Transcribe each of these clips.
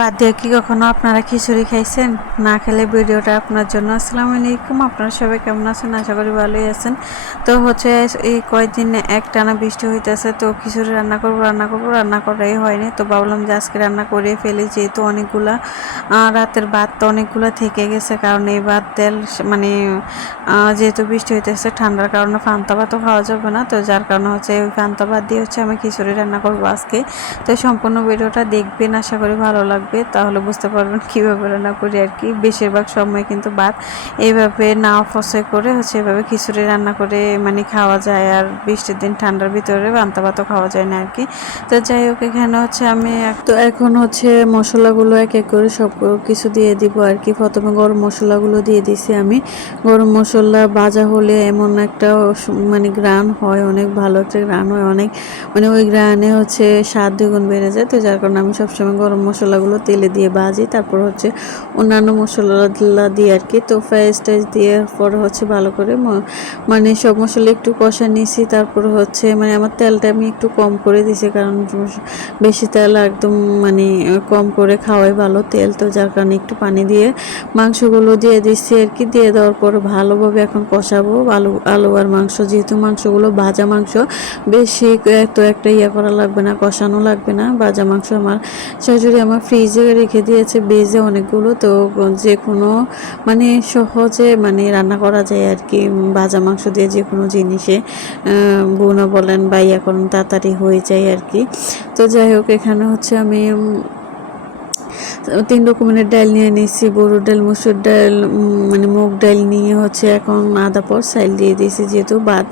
বাদ দিয়ে কি কখনো আপনারা খিচুড়ি খাইছেন? না খেলে ভিডিওটা আপনার জন্য। আসসালামু আলাইকুম, আপনারা সবাই কেমন আছেন? আশা করি ভালোই আছেন। তো হচ্ছে এই কয়েকদিন এক টানা বৃষ্টি হইতেছে, তো খিচুড়ি রান্না করব রান্না করব, রান্না করাই হয়নি। তো ভাবলাম যে আজকে রান্না করে ফেলি, যেহেতু অনেকগুলা রাতের ভাত তো অনেকগুলো থেকে গেছে। কারণ এই ভাত তেল মানে যেহেতু বৃষ্টি হইতেছে, ঠান্ডার কারণে ফান্তা ভাতও খাওয়া যাবে না। তো যার কারণে হচ্ছে ওই ফান্তা ভাত দিয়ে হচ্ছে আমি খিচুড়ি রান্না করব আজকে। তো সম্পূর্ণ ভিডিওটা দেখবেন, আশা করি ভালো লাগবে। তাহলে বুঝতে পারবেন কীভাবে রান্না করি আর কি। বেশিরভাগ সময় কিন্তু ভাত এইভাবে না ফসে করে হচ্ছে এভাবে খিচুড়ি রান্না করে মানে খাওয়া যায় আর বৃষ্টির দিন ঠান্ডার ভিতরে পান্তা ভাতও খাওয়া যায় না আর কি। তো যাই হোক, এখানে হচ্ছে আমি তো এখন হচ্ছে মশলাগুলো এক এক করে সব কিছু দিয়ে দিব আর কি। প্রথমে গরম মশলাগুলো দিয়ে দিছি আমি। গরম মশলা ভাজা হলে এমন একটা মানে গ্রান হয়, অনেক ভালো একটা গ্রান হয়, অনেক মানে ওই গ্রানে হচ্ছে স্বাদ দ্বিগুণ বেড়ে যায়। তো যার কারণে আমি সবসময় গরম মশলাগুলো তেলে দিয়ে ভাজি, তারপর হচ্ছে অন্যান্য মশলা দিয়ে আর কি তো ফ্রাইস টাইস দিয়ে পরে হচ্ছে ভালো করে মানে সব মশলা একটু কষা নিয়েছি তারপর হচ্ছে মানে আমার তেলটা আমি একটু কম করে দিছি কারণ বেশি তেল একদম মানে কম করে খাওয়াই ভালো তেল তো, যার কারণে একটু পানি দিয়ে মাংসগুলো দিয়ে দিচ্ছি আর কি, দিয়ে দেওয়ার পর ভালোভাবে এখন কষাবো। আলু আলু আর মাংস, যেহেতু মাংসগুলো ভাজা মাংস, বেশি এত একটা ইয়ে করা লাগবে না, কষানো লাগবে না। ভাজা মাংস আমার শাশুড়ি আমার ফ্রিজে রেখে দিয়েছে বেজে অনেকগুলো, তো যে কোনো মানে সহজে মানে রান্না করা যায় আর কি ভাজা মাংস দিয়ে যে কোনো জিনিসে বোনা বলেন বা ইয়া করেন, তাড়াতাড়ি হয়ে যায় আর কি তো যাই হোক, এখানে হচ্ছে আমি তিন রকমের ডাল নিয়ে নিয়েছি বড়ো ডাল, মুসুর ডাল মানে মুগ ডাল নিয়ে হচ্ছে এখন আধা পর সাইল দিয়ে দিয়েছি যেহেতু বাদ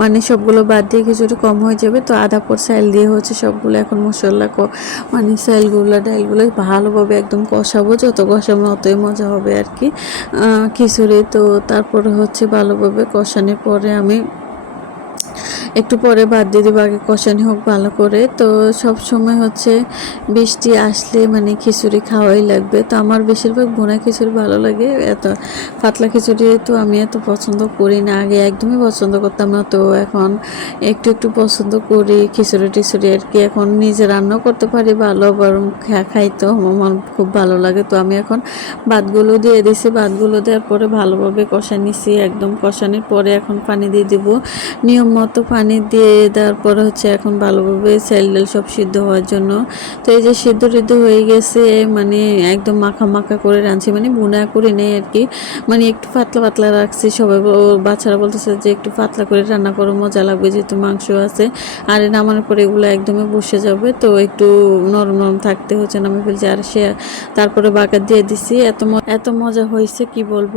মানে সবগুলো বাদ দিয়ে কিছুটা কম হয়ে যাবে, তো আধা পর সাইল দিয়ে হচ্ছে সবগুলো এখন মশলা মানে সাইলগুলো ডালগুলো ভালোভাবে একদম কষাবো, যত কষাবো অতই মজা হবে আর কি। খিচুড়ি তো তারপরে হচ্ছে ভালোভাবে কষানোর পরে আমি একটু পরে বাদ দিয়ে দেবো, আগে কষানি হোক ভালো করে। তো সব সময় হচ্ছে বৃষ্টি আসলে মানে খিচুড়ি খাওয়াই লাগবে। তো আমার বেশিরভাগ বোনা খিচুড়ি ভালো লাগে, এত পাতলা খিচুড়ি তো আমি এত পছন্দ করি না। আগে একদমই পছন্দ করতাম না, তো এখন একটু একটু পছন্দ করি খিচুড়ি টিচুড়ি আর কি। এখন নিজে রান্না করতে পারি, ভালো বরং খা- খাইতেও আমার খুব ভালো লাগে। তো আমি এখন ভাতগুলো দিয়ে দিছি, ভাতগুলো দেওয়ার পরে ভালোভাবে কষা নিছি। একদম কষানোর পরে এখন পানি দিয়ে দিব। নিয়ম মতো পানি দিয়ে দেওয়ার পরে হচ্ছে এখন ভালোভাবে সেল ডাল সব সিদ্ধ হওয়ার জন্য। তো এই যে সিদ্ধ টিদ্ধ হয়ে গেছে মানে একদম মাখা মাখা করে রাঁধছি মানে বুনা করে নেই আর কি। মানে একটু পাতলা পাতলা রাখছি, সবাই বাচ্চারা বলতেছে যে একটু পাতলা করে রান্না করো, মজা লাগবে যেহেতু মাংস আছে। আর নামানোর পরে এগুলো একদমই বসে যাবে, তো একটু নরম নরম থাকতে হচ্ছে নামে ফেলছি আর সে তারপরে বাগার দিয়ে দিছি। এত এত মজা হয়েছে, কি বলব?